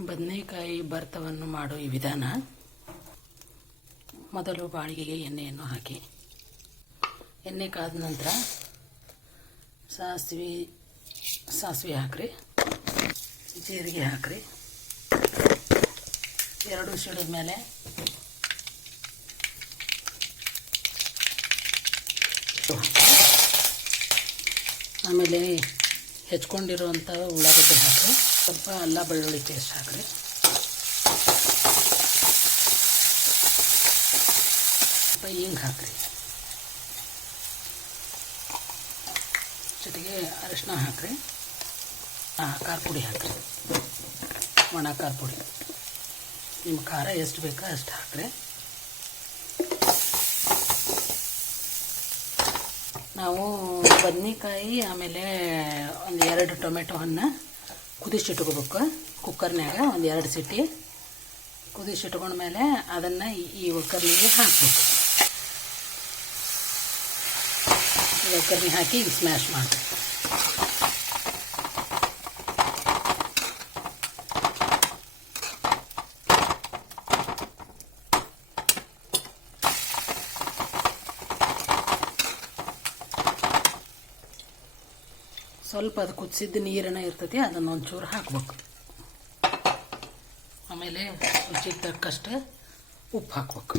ಬದನೆಕಾಯಿ ಭರ್ತವನ್ನು ಮಾಡೋ ಈ ವಿಧಾನ. ಮೊದಲು ಬಾಳಿಗೆಗೆ ಎಣ್ಣೆಯನ್ನು ಹಾಕಿ, ಎಣ್ಣೆ ಕಾದ ನಂತರ ಸಾಸಿವೆ ಹಾಕ್ರಿ, ಜೀರಿಗೆ ಹಾಕ್ರಿ. ಎರಡು ಸಿಡಿದ ಮೇಲೆ ಆಮೇಲೆ ಹೆಚ್ಕೊಂಡಿರುವಂಥ ಉಳ್ಳಾಗಡ್ಡೆ ಹಾಕ್ರಿ, ಸ್ವಲ್ಪ ಅಲ್ಲ ಬೆಳ್ಳುಳ್ಳಿ ಪೇಸ್ಟ್ ಹಾಕ್ರಿ, ಸ್ವಲ್ಪ ಹಿಂಗೆ ಹಾಕ್ರಿ, ಜೊತೆಗೆ ಅರಿಶಿನ ಹಾಕ್ರಿ, ಖಾರ ಪುಡಿ ಹಾಕ್ರಿ, ಒಣ ಖಾರ ಪುಡಿ. ನಿಮ್ಮ ಖಾರ ಎಷ್ಟು ಬೇಕೋ ಅಷ್ಟು ಹಾಕ್ರಿ. ನಾವು ಬದನೆಕಾಯಿ ಆಮೇಲೆ ಒಂದು 2 ಟೊಮೆಟೊ ಹಣ್ಣು ಕುದಿಸಿಟ್ಕೋಬೇಕು. ಕುಕ್ಕರ್ನಾಗ ಒಂದು 2 ಸೀಟಿ ಕುದಿಸಿಟ್ಕೊಂಡ್ಮೇಲೆ ಅದನ್ನು ಈ ಒಗ್ಗರಣೆಗೆ ಹಾಕಬೇಕು. ಒಗ್ಗರಣೆ ಹಾಕಿ ಸ್ಮ್ಯಾಶ್ ಮಾಡಬೇಕು. ಸ್ವಲ್ಪ ಅದು ಕುದಿಸಿದ್ದು ನೀರನ್ನ ಇರ್ತೈತಿ, ಅದನ್ನು ಒಂಚೂರು ಹಾಕ್ಬೇಕು. ಆಮೇಲೆ ರುಚಿಗೆ ತಕ್ಕಷ್ಟು ಉಪ್ಪು ಹಾಕ್ಬೇಕು.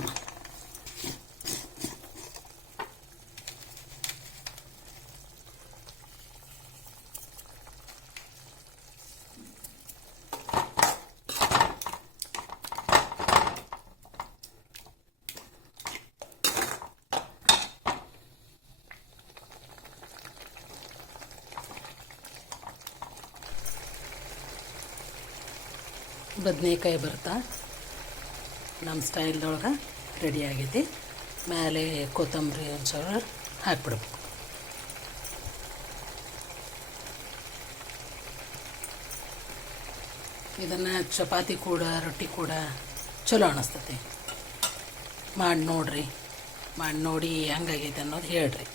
ಬದನೆಕಾಯಿ ಭರ್ತಾ ನಮ್ಮ ಸ್ಟೈಲ್ದೊಳಗೆ ರೆಡಿ ಆಗೈತಿ. ಮೇಲೆ ಕೊತ್ತಂಬರಿ ಒಂಚೂರು ಹಾಕ್ಬಿಡ್ಬೇಕು. ಇದನ್ನು ಚಪಾತಿ ಕೂಡ ರೊಟ್ಟಿ ಕೂಡ ಚಲೋ ಅನ್ನಿಸ್ತೈತಿ. ಮಾಡಿ ನೋಡಿರಿ, ಮಾಡಿ ನೋಡಿ ಹೆಂಗಾಗೈತೆ ಅನ್ನೋದು ಹೇಳ್ರಿ.